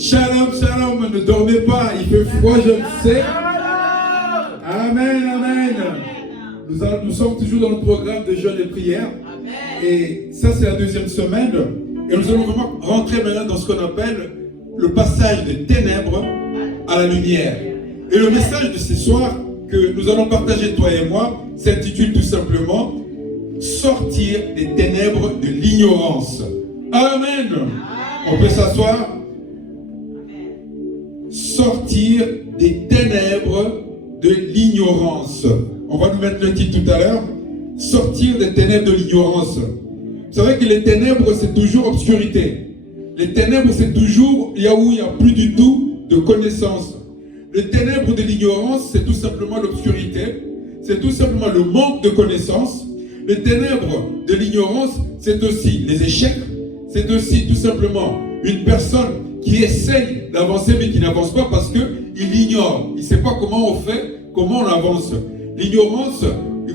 Shalom, shalom, ne dormez pas, il fait froid, je le sais. Amen, amen. Nous sommes toujours dans le programme de jeûne et prière. Et ça, c'est la deuxième semaine. Et nous allons vraiment rentrer maintenant dans ce qu'on appelle le passage des ténèbres à la lumière. Et le message de ce soir que nous allons partager, toi et moi, s'intitule tout simplement « Sortir des ténèbres de l'ignorance ». Amen. On peut s'asseoir. Sortir des ténèbres de l'ignorance. On va nous mettre le titre tout à l'heure. Sortir des ténèbres de l'ignorance. Vous savez que les ténèbres, c'est toujours obscurité. Les ténèbres, c'est toujours là où il n'y a plus du tout de connaissance. Les ténèbres de l'ignorance, c'est tout simplement l'obscurité. C'est tout simplement le manque de connaissance. Les ténèbres de l'ignorance, c'est aussi les échecs. C'est aussi tout simplement une personne qui essaye d'avancer mais qui n'avance pas parce qu'il ignore. Il ne sait pas comment on fait, comment on avance. L'ignorance,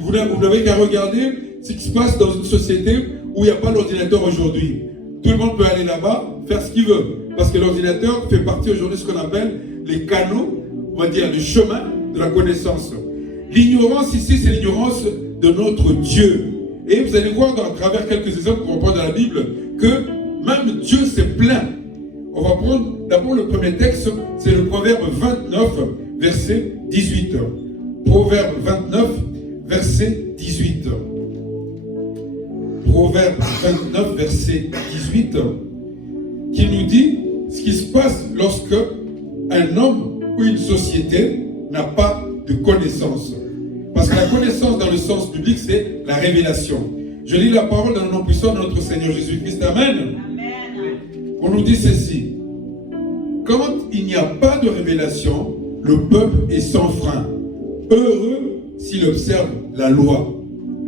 vous n'avez qu'à regarder ce qui se passe dans une société où il n'y a pas d'ordinateur aujourd'hui. Tout le monde peut aller là-bas, faire ce qu'il veut. Parce que l'ordinateur fait partie aujourd'hui de ce qu'on appelle les canaux, on va dire le chemin de la connaissance. L'ignorance ici, c'est l'ignorance de notre Dieu. Et vous allez voir à travers quelques exemples qu'on prend dans la Bible que même Dieu s'est plaint. On va prendre d'abord le premier texte, c'est le Proverbe 29, verset 18. Proverbe 29, verset 18. Proverbe 29, verset 18, qui nous dit ce qui se passe lorsque un homme ou une société n'a pas de connaissance. Parce que la connaissance dans le sens biblique, c'est la révélation. Je lis la parole dans le nom puissant de notre Seigneur Jésus-Christ. Amen. On nous dit ceci. Quand il n'y a pas de révélation, le peuple est sans frein. Heureux s'il observe la loi.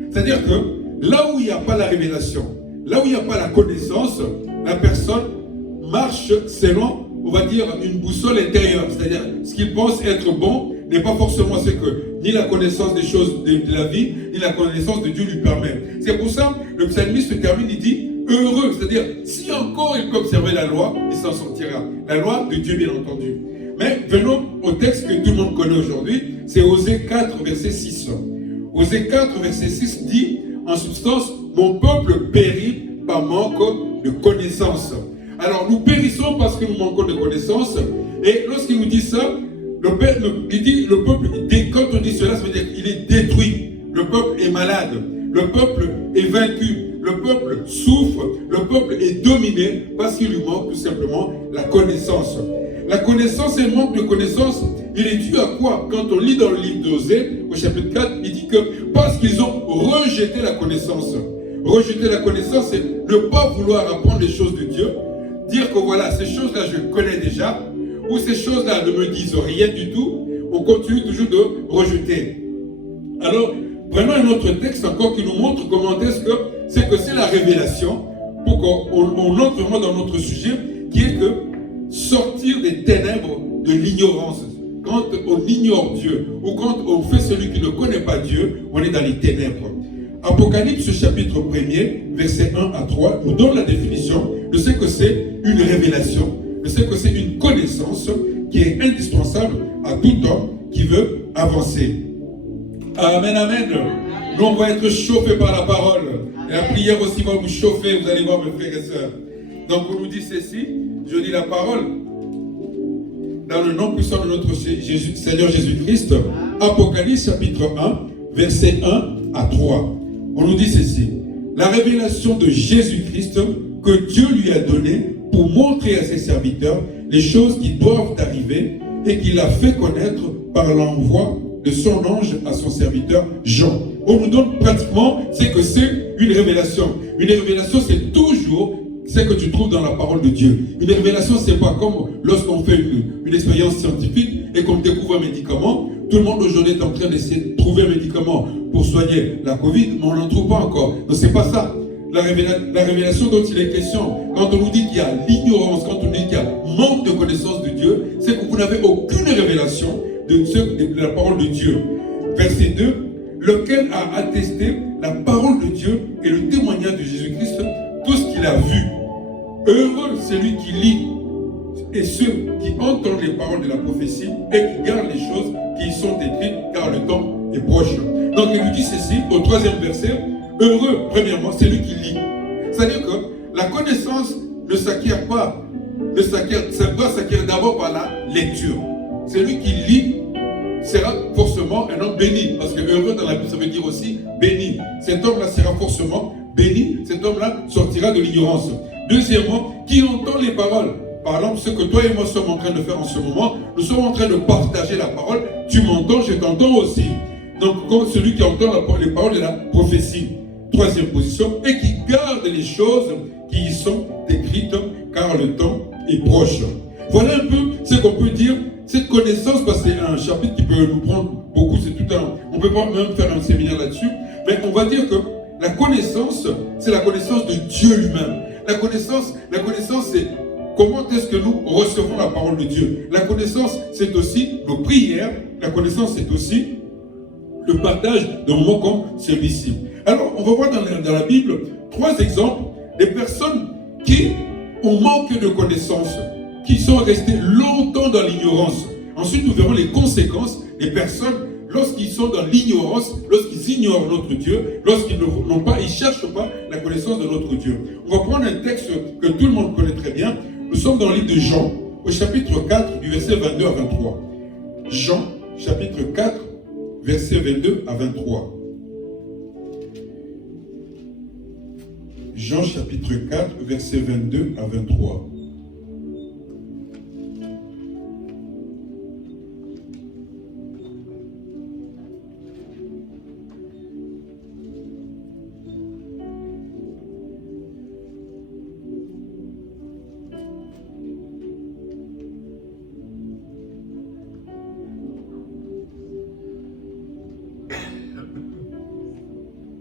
C'est-à-dire que là où il n'y a pas la révélation, là où il n'y a pas la connaissance, la personne marche selon, on va dire, une boussole intérieure. C'est-à-dire, ce qu'il pense être bon n'est pas forcément ce que ni la connaissance des choses de la vie, ni la connaissance de Dieu lui permet. C'est pour ça, le psalmiste termine, il dit heureux, c'est-à-dire, si encore il peut observer la loi, il s'en sortira. La loi de Dieu, bien entendu. Mais venons au texte que tout le monde connaît aujourd'hui, c'est Osée 4, verset 6. Osée 4, verset 6 dit, en substance, mon peuple périt par manque de connaissance. Alors, nous périssons parce que nous manquons de connaissance, et lorsqu'il nous dit ça, il dit, le peuple, quand on dit cela, ça veut dire qu'il est détruit. Le peuple est malade. Le peuple est vaincu. Le peuple souffre. Le peuple est dominé parce qu'il lui manque tout simplement la connaissance. La connaissance et le manque de connaissance, il est dû à quoi? Quand on lit dans le livre d'Osée, au chapitre 4, il dit que parce qu'ils ont rejeté la connaissance. Rejeter la connaissance, c'est ne pas vouloir apprendre les choses de Dieu. Dire que voilà, ces choses-là, je connais déjà. Ou ces choses-là ne me disent rien du tout, on continue toujours de rejeter. Alors, prenons un autre texte encore qui nous montre comment est-ce que c'est la révélation, pour qu'on entre vraiment dans notre sujet, qui est que sortir des ténèbres de l'ignorance. Quand on ignore Dieu, ou quand on fait celui qui ne connaît pas Dieu, on est dans les ténèbres. Apocalypse chapitre 1er, versets 1 à 3, nous donne la définition de ce que c'est une révélation. C'est que c'est une connaissance qui est indispensable à tout homme qui veut avancer. Amen, amen. Nous, on va être chauffés par la parole. Et la prière aussi va vous chauffer, vous allez voir mes frères et sœurs. Donc, on nous dit ceci, je lis la parole. Dans le nom puissant de notre Seigneur Jésus-Christ, Apocalypse chapitre 1, versets 1 à 3. On nous dit ceci. La révélation de Jésus-Christ que Dieu lui a donnée pour montrer à ses serviteurs les choses qui doivent arriver et qu'il a fait connaître par l'envoi de son ange à son serviteur Jean. On nous donne pratiquement ce que c'est une révélation. Une révélation, c'est toujours ce que tu trouves dans la parole de Dieu. Une révélation, c'est pas comme lorsqu'on fait une expérience scientifique et qu'on découvre un médicament. Tout le monde aujourd'hui est en train d'essayer de trouver un médicament pour soigner la Covid, mais on n'en trouve pas encore. Donc c'est pas ça. La révélation dont il est question, quand on nous dit qu'il y a l'ignorance, quand on nous dit qu'il y a manque de connaissance de Dieu, c'est que vous n'avez aucune révélation de la parole de Dieu. Verset 2, lequel a attesté la parole de Dieu et le témoignage de Jésus-Christ, tout ce qu'il a vu. Heureux celui qui lit et ceux qui entendent les paroles de la prophétie et qui gardent les choses qui y sont écrites, car le temps est proche. Donc il nous dit ceci, au 3e verset, heureux, premièrement, c'est lui qui lit. C'est-à-dire que la connaissance ne s'acquiert pas, ça doit s'acquérir d'abord par la lecture. Celui qui lit sera forcément un homme béni, parce que heureux dans la Bible, ça veut dire aussi béni. Cet homme-là sera forcément béni, cet homme-là sortira de l'ignorance. Deuxièmement, qui entend les paroles. Par exemple, ce que toi et moi sommes en train de faire en ce moment, nous sommes en train de partager la parole. Tu m'entends, je t'entends aussi. Donc, comme celui qui entend les paroles de la prophétie. Troisième position, et qui garde les choses qui y sont écrites, car le temps est proche. Voilà un peu ce qu'on peut dire. Cette connaissance, parce que c'est un chapitre qui peut nous prendre beaucoup, c'est tout un... On peut pas même faire un séminaire là-dessus, mais on va dire que la connaissance, c'est la connaissance de Dieu lui-même. La connaissance, c'est comment est-ce que nous recevons la parole de Dieu. La connaissance, c'est aussi nos prières. La connaissance, c'est aussi le partage de moments comme celui-ci. Alors, on va voir dans la Bible 3 exemples des personnes qui ont manqué de connaissances, qui sont restées longtemps dans l'ignorance. Ensuite, nous verrons les conséquences des personnes lorsqu'ils sont dans l'ignorance, lorsqu'ils ignorent notre Dieu, lorsqu'ils n'ont pas, ils cherchent pas la connaissance de notre Dieu. On va prendre un texte que tout le monde connaît très bien. Nous sommes dans le livre de Jean, au chapitre 4, du verset 22 à 23. Jean, chapitre 4, verset 22 à 23. Jean, chapitre 4, verset 22 à 23.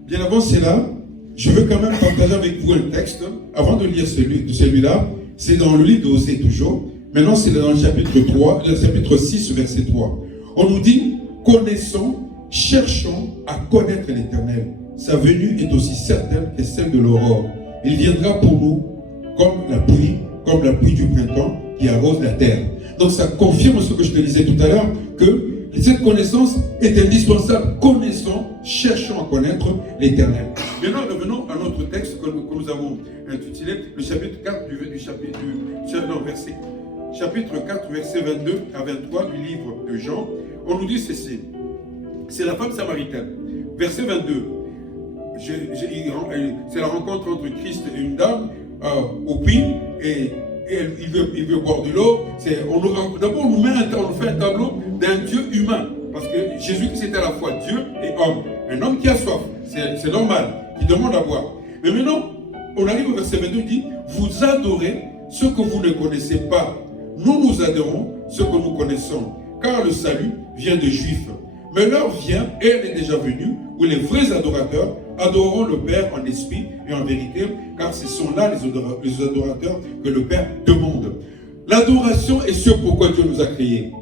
Bien avant cela, je veux quand même partager avec vous un texte, avant de lire celui-là, c'est dans le livre d'Osée toujours, maintenant c'est dans le chapitre 3, le chapitre 6, verset 3. On nous dit, connaissons, cherchons à connaître l'Éternel. Sa venue est aussi certaine que celle de l'aurore. Il viendra pour nous comme la pluie du printemps qui arrose la terre. Donc ça confirme ce que je te disais tout à l'heure, que cette connaissance est indispensable. Connaissons, cherchons à connaître l'Éternel. Maintenant, revenons à notre texte que nous avons intitulé le chapitre 4 chapitre 4, verset 22 à 23 du livre de Jean. On nous dit ceci. C'est la femme samaritaine. Verset 22. C'est la rencontre entre Christ et une dame au puits et il veut boire de l'eau. D'abord, on nous fait un tableau d'un Dieu humain. Parce que Jésus-Christ était à la fois Dieu et homme. Un homme qui a soif, c'est normal, qui demande à boire. Mais maintenant, on arrive au verset 22, il dit, vous adorez ce que vous ne connaissez pas. Nous adorons ce que nous connaissons. Car le salut vient des Juifs. Mais l'heure vient, et elle est déjà venue, où les vrais adorateurs adoreront le Père en esprit et en vérité, car ce sont là les adorateurs que le Père demande. L'adoration est ce pourquoi Dieu nous a créés.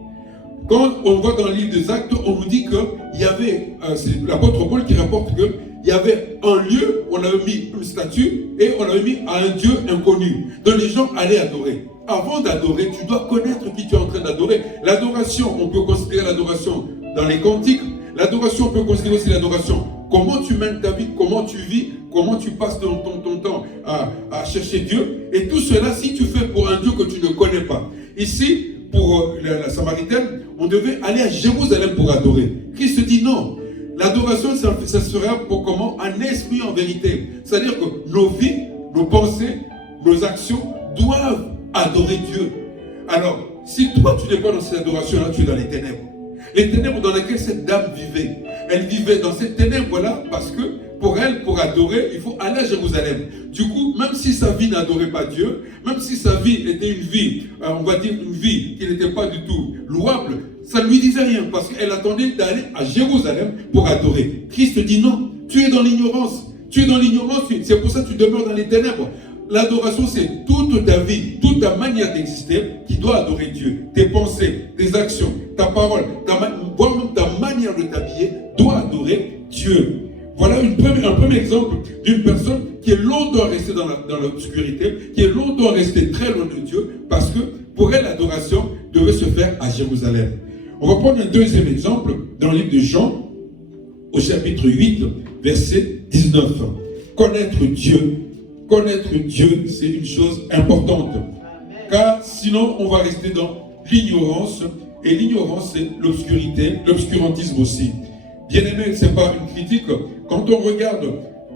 Quand on voit dans le livre des Actes, on nous dit qu'il y avait, c'est l'apôtre Paul qui rapporte qu'il y avait un lieu, on avait mis une statue et on avait mis à un Dieu inconnu, dont les gens allaient adorer. Avant d'adorer, tu dois connaître qui tu es en train d'adorer. L'adoration, on peut considérer l'adoration dans les cantiques. L'adoration, on peut considérer aussi l'adoration. Comment tu mènes ta vie, comment tu vis, comment tu passes ton temps à chercher Dieu. Et tout cela, si tu fais pour un Dieu que tu ne connais pas. Ici, pour la Samaritaine, on devait aller à Jérusalem pour adorer. Christ dit non. L'adoration, ça sera pour comment? Un esprit en vérité. C'est-à-dire que nos vies, nos pensées, nos actions doivent adorer Dieu. Alors, si toi, tu n'es pas dans cette adoration-là, tu es dans les ténèbres. Les ténèbres dans lesquelles cette dame vivait. Elle vivait dans ces ténèbres-là parce que pour elle, pour adorer, il faut aller à Jérusalem. Du coup, même si sa vie n'adorait pas Dieu, même si sa vie était une vie, on va dire une vie qui n'était pas du tout louable, ça ne lui disait rien parce qu'elle attendait d'aller à Jérusalem pour adorer. Christ dit non, tu es dans l'ignorance. Tu es dans l'ignorance, c'est pour ça que tu demeures dans les ténèbres. L'adoration, c'est toute ta vie, toute ta manière d'exister qui doit adorer Dieu. Tes pensées, tes actions, ta parole, voire même ta manière de t'habiller doit adorer Dieu. Voilà un premier exemple d'une personne qui est longtemps restée dans l'obscurité, qui est longtemps restée très loin de Dieu, parce que Pour elle, l'adoration devait se faire à Jérusalem. On va prendre un deuxième exemple dans le livre de Jean, au chapitre 8, verset 19. Connaître Dieu, c'est une chose importante. Car sinon, on va rester dans l'ignorance. Et l'ignorance, c'est l'obscurité, l'obscurantisme aussi. Bien aimé, ce n'est pas une critique. Quand on regarde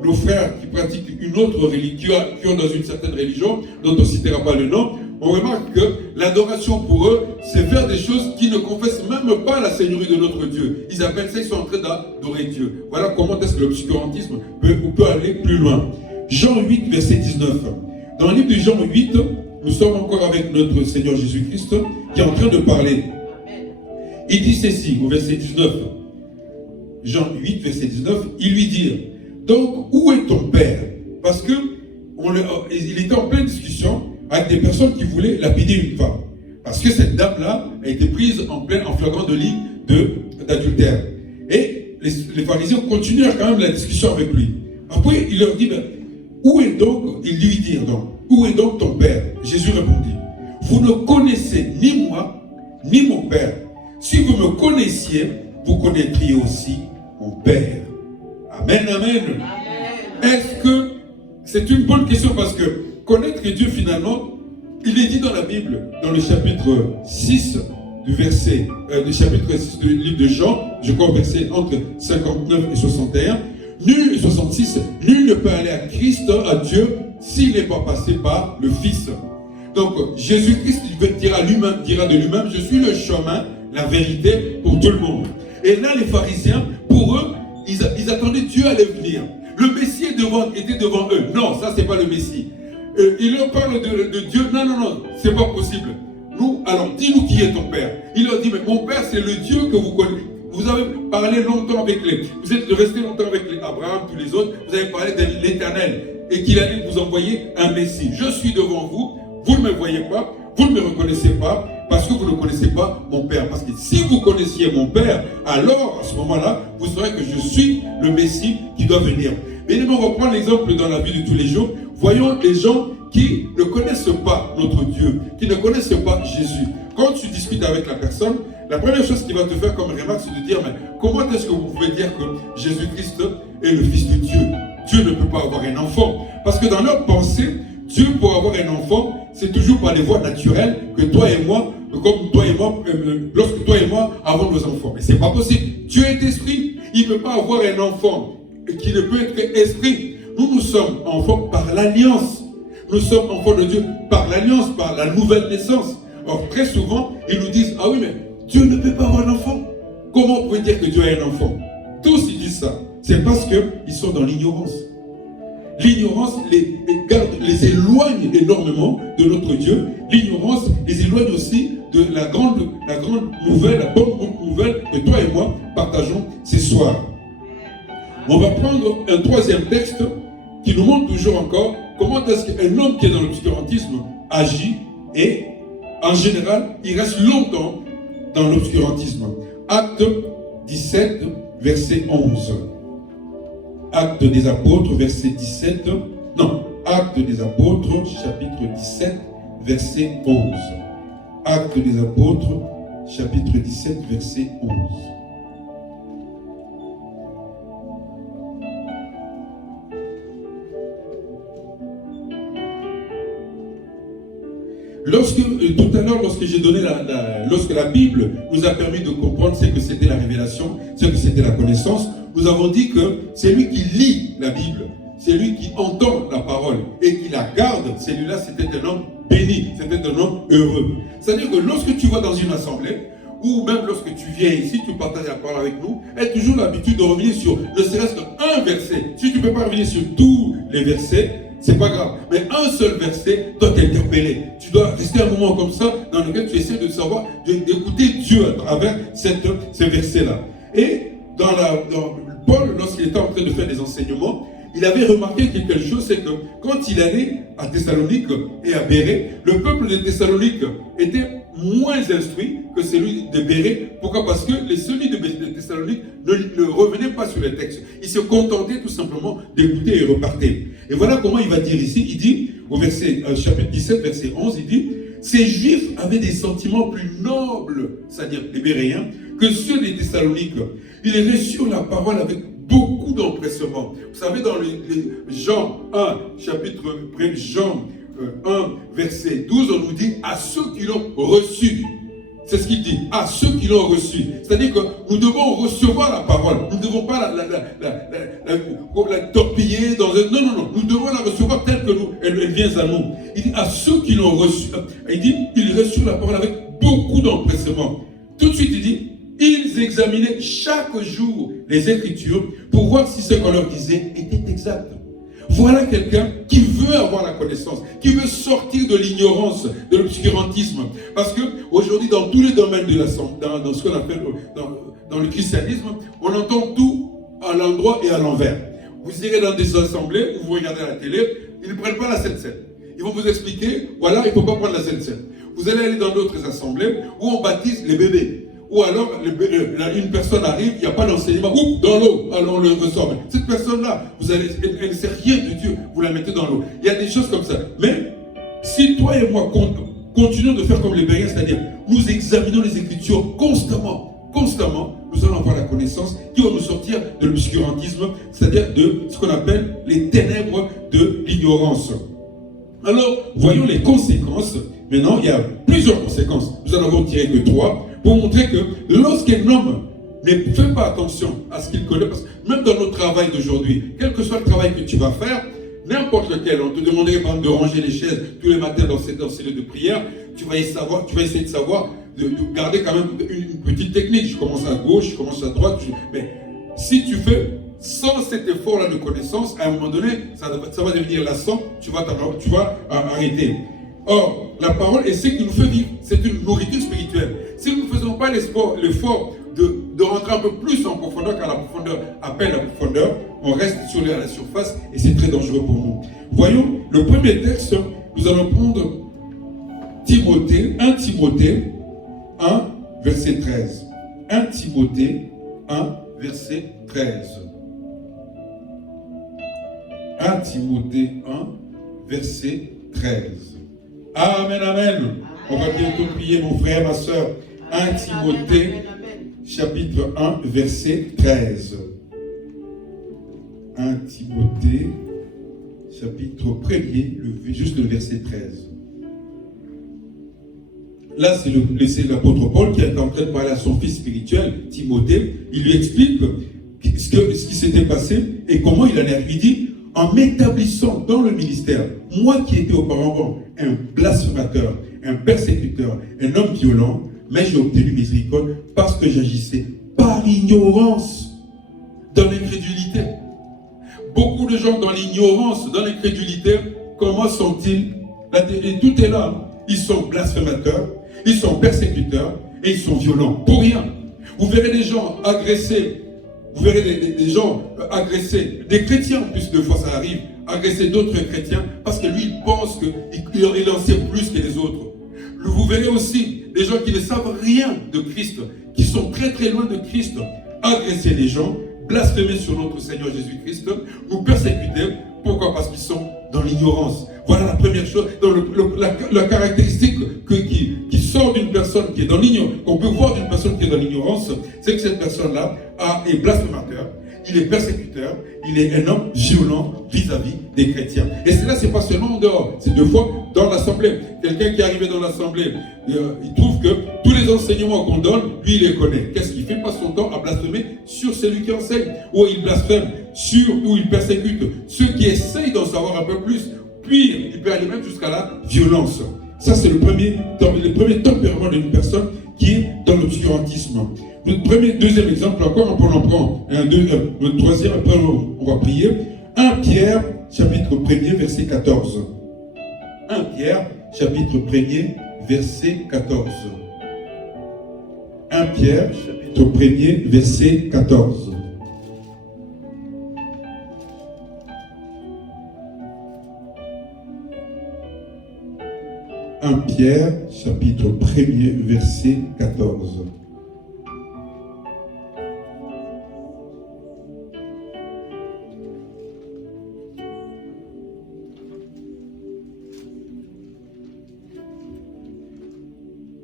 nos frères qui pratiquent une autre religion, qui ont dans une certaine religion, dont on ne citera pas le nom, on remarque que l'adoration pour eux, c'est faire des choses qui ne confessent même pas la seigneurie de notre Dieu. Ils appellent ça, ils sont en train d'adorer Dieu. Voilà comment est-ce que l'obscurantisme peut aller plus loin. Jean 8, verset 19. Dans le livre de Jean 8, nous sommes encore avec notre Seigneur Jésus-Christ qui est en train de parler. Il dit ceci au verset 19. Jean 8, verset 19, il lui dit, donc où est ton père? Parce que il était en pleine discussion avec des personnes qui voulaient lapider une femme. Parce que cette dame-là a été prise en flagrant délit d'adultère. Et les pharisiens continuèrent quand même la discussion avec lui. Après, il leur dit, où est donc, il lui dit donc, où est donc ton père? Jésus répondit, vous ne connaissez ni moi, ni mon père. Si vous me connaissiez, vous connaîtriez aussi mon père. Amen, amen. Est-ce que c'est une bonne question? Parce que connaître Dieu finalement, il est dit dans la Bible, dans le chapitre 6 du chapitre 6 du livre de Jean, je crois verset entre 59 et 61, nul et 66, nul ne peut aller à Christ, à Dieu, s'il n'est pas passé par le Fils. Donc Jésus-Christ dira de lui-même, je suis le chemin, la vérité pour tout le monde. Et là, les pharisiens, pour eux, ils attendaient Dieu allait venir. Le Messie était devant eux. Non, ça, c'est pas le Messie. Il leur parle de Dieu. Non, c'est pas possible. Nous, alors, dis-nous qui est ton Père. Il leur dit, mais mon Père, c'est le Dieu que vous connaissez. Vous avez parlé longtemps avec vous êtes resté longtemps avec Abraham, tous les autres. Vous avez parlé de l'Éternel et qu'il allait vous envoyer un Messie. Je suis devant vous. Vous ne me voyez pas. Vous ne me reconnaissez pas parce que vous ne connaissez pas mon Père. Parce que si vous connaissiez mon Père, alors à ce moment-là, vous saurez que je suis le Messie qui doit venir. Mais on va prendre l'exemple dans la vie de tous les jours. Voyons les gens qui ne connaissent pas notre Dieu, qui ne connaissent pas Jésus. Quand tu discutes avec la personne, la première chose qu'il va te faire comme remarque, c'est de dire, mais comment est-ce que vous pouvez dire que Jésus-Christ est le Fils de Dieu? Dieu ne peut pas avoir un enfant. Parce que dans leur pensée, Dieu, pour avoir un enfant, c'est toujours par les voies naturelles que toi et moi, comme toi et moi, lorsque toi et moi avons nos enfants. Mais c'est pas possible. Dieu est esprit. Il ne peut pas avoir un enfant qui ne peut être esprit. Nous sommes enfants par l'alliance. Nous sommes enfants de Dieu par l'alliance, par la nouvelle naissance. Or, très souvent, ils nous disent, ah oui, mais Dieu ne peut pas avoir un enfant. Comment on peut dire que Dieu a un enfant? Tous ils disent ça. C'est parce qu'ils sont dans l'ignorance. L'ignorance les éloigne énormément de notre Dieu. L'ignorance les éloigne aussi de la grande nouvelle, la bonne nouvelle que toi et moi partageons ce soir. On va prendre un troisième texte qui nous montre toujours encore comment est-ce qu'un homme qui est dans l'obscurantisme agit et en général, il reste longtemps dans l'obscurantisme. Acte 17, verset 11. Acte des apôtres, verset 17. Non, Acte des apôtres, chapitre 17, verset 11. Acte des apôtres, chapitre 17, verset 11. Tout à l'heure, lorsque j'ai donné lorsque la Bible nous a permis de comprendre ce que c'était la révélation, ce que c'était la connaissance, nous avons dit que c'est lui qui lit la Bible, c'est lui qui entend la parole et qui la garde. Celui-là, c'était un homme béni, c'était un homme heureux. C'est-à-dire que lorsque tu vas dans une assemblée, ou même lorsque tu viens ici, tu partages la parole avec nous, aie toujours l'habitude de revenir sur ne serait-ce qu'un verset. Si tu ne peux pas revenir sur tous les versets, c'est pas grave. Mais un seul verset doit t'interpeller. Tu dois rester un moment comme ça dans lequel tu essaies de savoir, d'écouter Dieu à travers ces versets-là. Et dans Paul, lorsqu'il était en train de faire des enseignements, il avait remarqué quelque chose, c'est que quand il allait à Thessalonique et à Bérée, le peuple de Thessalonique était moins instruit que celui de Bérée. Pourquoi? Parce que celui de Thessalonique ne revenait pas sur les textes. Il se contentait tout simplement d'écouter et repartait. Et voilà comment il va dire ici. Il dit, au chapitre 17, verset 11, il dit, ces Juifs avaient des sentiments plus nobles, c'est-à-dire les Béréens, que ceux des Thessaloniques. Ils reçurent la parole avec beaucoup d'empressement. Vous savez, dans les Jean 1, chapitre 1, Jean 1, verset 12, on nous dit « à ceux qui l'ont reçu ». C'est ce qu'il dit, à ceux qui l'ont reçu. C'est-à-dire que nous devons recevoir la parole. Nous ne devons pas la torpiller dans un... Non, non, non. Nous devons la recevoir telle que nous, elle vient à nous. Il dit, à ceux qui l'ont reçu. Il dit, ils reçurent la parole avec beaucoup d'empressement. Tout de suite, il dit, ils examinaient chaque jour les Écritures pour voir si ce qu'on leur disait était exact. Voilà quelqu'un qui veut avoir la connaissance, qui veut sortir de l'ignorance, de l'obscurantisme. Parce que aujourd'hui, dans tous les domaines de dans ce qu'on appelle dans le christianisme, on entend tout à l'endroit et à l'envers. Vous irez dans des assemblées où vous regardez la télé, ils ne prennent pas la Sainte Seine. Ils vont vous expliquer, voilà, il ne faut pas prendre la Sainte Seine. Vous allez aller dans d'autres assemblées où on baptise les bébés. Ou alors, une personne arrive, il n'y a pas d'enseignement, ou dans l'eau, alors on le ressort. Cette personne-là, elle ne sait rien de Dieu, vous la mettez dans l'eau. Il y a des choses comme ça. Mais, si toi et moi continuons de faire comme les Béréens, c'est-à-dire, nous examinons les Écritures constamment, nous allons avoir la connaissance qui va nous sortir de l'obscurantisme, c'est-à-dire de ce qu'on appelle les ténèbres de l'ignorance. Alors, voyons les conséquences. Maintenant, il y a plusieurs conséquences. Nous en avons tiré que 3. Pour montrer que lorsqu'un homme ne fait pas attention à ce qu'il connaît, parce que même dans notre travail d'aujourd'hui, quel que soit le travail que tu vas faire, n'importe lequel, on te demanderait par exemple de ranger les chaises tous les matins dans ces lieux de prière, tu vas essayer de savoir, de garder quand même une petite technique. Je commence à gauche, je commence à droite, mais si tu fais sans cet effort-là de connaissance, à un moment donné, ça va devenir lassant, tu vas arrêter. Or, la parole est ce qui nous fait vivre. C'est une nourriture spirituelle. Si nous ne faisons pas l'effort de rentrer un peu plus en profondeur, car la profondeur appelle la profondeur, on reste sur la surface et c'est très dangereux pour nous. Voyons, le premier texte, nous allons prendre 1 Timothée 1, verset 13. 1 Timothée 1, verset 13. 1 Timothée 1, verset 13. Amen, amen. On va bientôt prier, mon frère, ma soeur. 1 Timothée, chapitre 1, verset 13. 1 Timothée, chapitre 1er, juste le verset 13. Là, c'est l'apôtre Paul qui est en train de parler à son fils spirituel, Timothée. Il lui explique ce qui s'était passé et comment il en est arrivé. Il dit, en m'établissant dans le ministère, moi qui étais auparavant un blasphémateur, un persécuteur, un homme violent, mais j'ai obtenu miséricorde parce que j'agissais par ignorance, dans l'incrédulité. Beaucoup de gens dans l'ignorance, dans l'incrédulité, comment sont-ils? Et tout est là. Ils sont blasphémateurs, ils sont persécuteurs et ils sont violents. Pour rien. Vous verrez des gens agressés. Vous verrez des gens agresser, des chrétiens, puisque des fois ça arrive, agresser d'autres chrétiens, parce que lui, il pense qu'il en sait plus que les autres. Vous verrez aussi des gens qui ne savent rien de Christ, qui sont très très loin de Christ, agresser les gens, blasphémer sur notre Seigneur Jésus-Christ, nous persécuter. Pourquoi? Parce qu'ils sont dans l'ignorance. Voilà la première chose, dans la caractéristique qui sort d'une personne qui est dans l'ignorance, qu'on peut voir d'une personne qui est dans l'ignorance, c'est que cette personne-là est blasphémateur, il est persécuteur, il est un homme violent vis-à-vis des chrétiens. Et cela, c'est pas seulement en dehors, c'est deux fois dans l'assemblée. Quelqu'un qui est arrivé dans l'assemblée, il trouve que tous les enseignements qu'on donne, lui, il les connaît. Qu'est-ce qu'il fait? Il passe son temps à blasphémer sur celui qui enseigne, ou il blasphème ou il persécute ceux qui essayent d'en savoir un peu plus. Puis, il peut aller même jusqu'à la violence. Ça, c'est le premier tempérament d'une personne qui est dans l'obscurantisme. Le deuxième exemple encore, on en prend le troisième, après on va prier. 1 Pierre, chapitre 1er, verset 14. 1 Pierre, chapitre 1er, verset 14. 1 Pierre, chapitre 1er, verset 14. 1 Pierre, chapitre 1er, verset 14.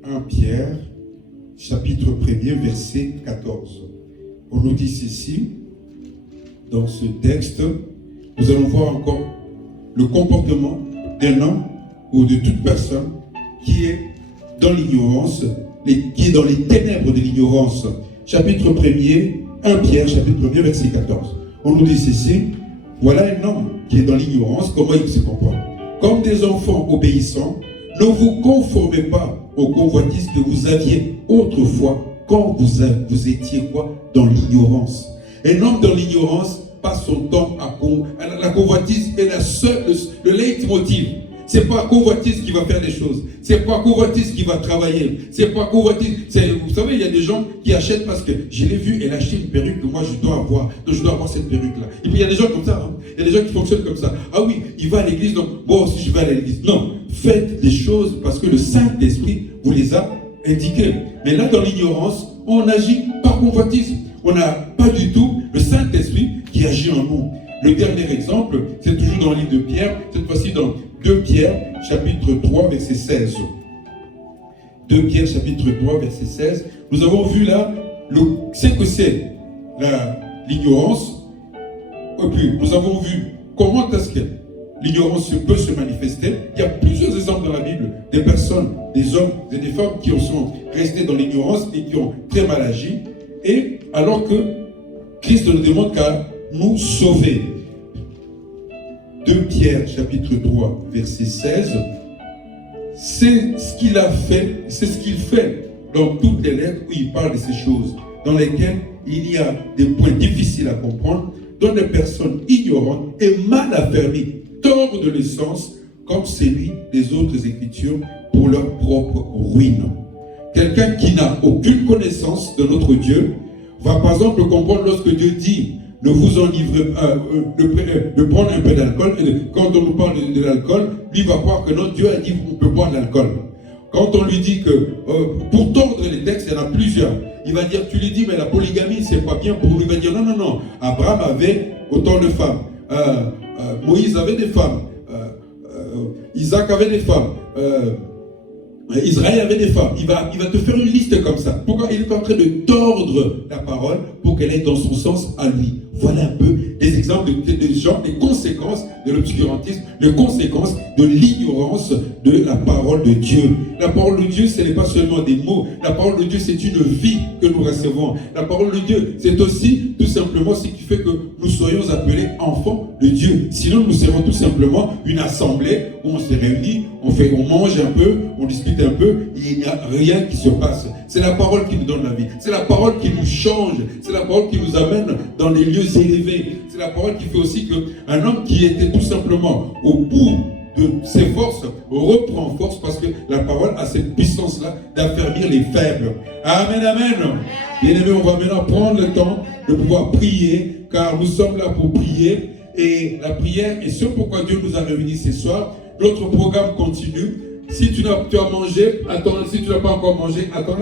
1 Pierre, chapitre 1er, verset 14. On nous dit ceci, dans ce texte, nous allons voir encore le comportement d'un homme ou de toute personne qui est dans l'ignorance, qui est dans les ténèbres de l'ignorance. Chapitre 1er, 1 Pierre, chapitre 1er, verset 14. On nous dit ceci, voilà un homme qui est dans l'ignorance, comment il se comporte. Comme des enfants obéissants, ne vous conformez pas aux convoitises que vous aviez autrefois quand vous étiez quoi? Dans l'ignorance. Un homme dans l'ignorance passe son temps à la convoitise est le leitmotiv. C'est pas convoitise qui va faire les choses. C'est pas convoitise qui va travailler. C'est pas convoitise. Vous savez, il y a des gens qui achètent parce que je l'ai vu, elle a acheté une perruque que moi je dois avoir. Donc je dois avoir cette perruque-là. Et puis il y a des gens comme ça. Hein. Il y a des gens qui fonctionnent comme ça. Ah oui, il va à l'église, donc moi aussi je vais à l'église. Non, faites les choses parce que le Saint-Esprit vous les a indiquées. Mais là, dans l'ignorance, on agit par convoitise. On n'a pas du tout le Saint-Esprit qui agit en nous. Le dernier exemple, c'est toujours dans le livre de Pierre, cette fois-ci dans 2 Pierre, chapitre 3, verset 16. 2 Pierre, chapitre 3, verset 16. Nous avons vu là ce que c'est l'ignorance. Et puis, nous avons vu comment est-ce que l'ignorance peut se manifester. Il y a plusieurs exemples dans la Bible des personnes, des hommes et des femmes qui sont restés dans l'ignorance et qui ont très mal agi. Et alors que Christ ne demande qu'à nous sauver. 2 Pierre, chapitre 3, verset 16, c'est ce qu'il a fait, c'est ce qu'il fait dans toutes les lettres où il parle de ces choses, dans lesquelles il y a des points difficiles à comprendre, dont les personnes ignorantes et mal affermies tordent de l'essence, comme celui des autres Écritures, pour leur propre ruine. Quelqu'un qui n'a aucune connaissance de notre Dieu va par exemple comprendre lorsque Dieu dit ne vous enivrez de prendre un peu d'alcool. Quand on nous parle de l'alcool, lui va croire que notre Dieu a dit qu'on peut boire de l'alcool. Quand on lui dit que, pour tordre les textes, il y en a plusieurs. Il va dire, tu lui dis, mais la polygamie, c'est pas bien pour nous. Il va dire, non, non, non. Abraham avait autant de femmes. Moïse avait des femmes. Isaac avait des femmes. Israël avait des femmes. Il va te faire une liste comme ça. Pourquoi il est en train de tordre la parole pour qu'elle ait dans son sens à lui. Voilà un peu des exemples des gens, des conséquences de l'obscurantisme, les conséquences de l'ignorance de la parole de Dieu. La parole de Dieu, ce n'est pas seulement des mots. La parole de Dieu, c'est une vie que nous recevons. La parole de Dieu, c'est aussi tout simplement ce qui fait que nous soyons appelés enfants de Dieu. Sinon, nous serons tout simplement une assemblée où on se réunit, on mange un peu, on discute un peu, et il n'y a rien qui se passe. C'est la parole qui nous donne la vie. C'est la parole qui nous change. C'est la parole qui nous amène dans les lieux élevés. C'est la parole qui fait aussi qu'un homme qui était tout simplement au bout de ses forces reprend force parce que la parole a cette puissance-là d'affermir les faibles. Amen, amen. Bien-aimés, on va maintenant prendre le temps de pouvoir prier, car nous sommes là pour prier. Et la prière est ce pourquoi Dieu nous a réunis ce soir. Notre programme continue. Si tu as mangé, attends. Si tu n'as pas encore mangé, attends.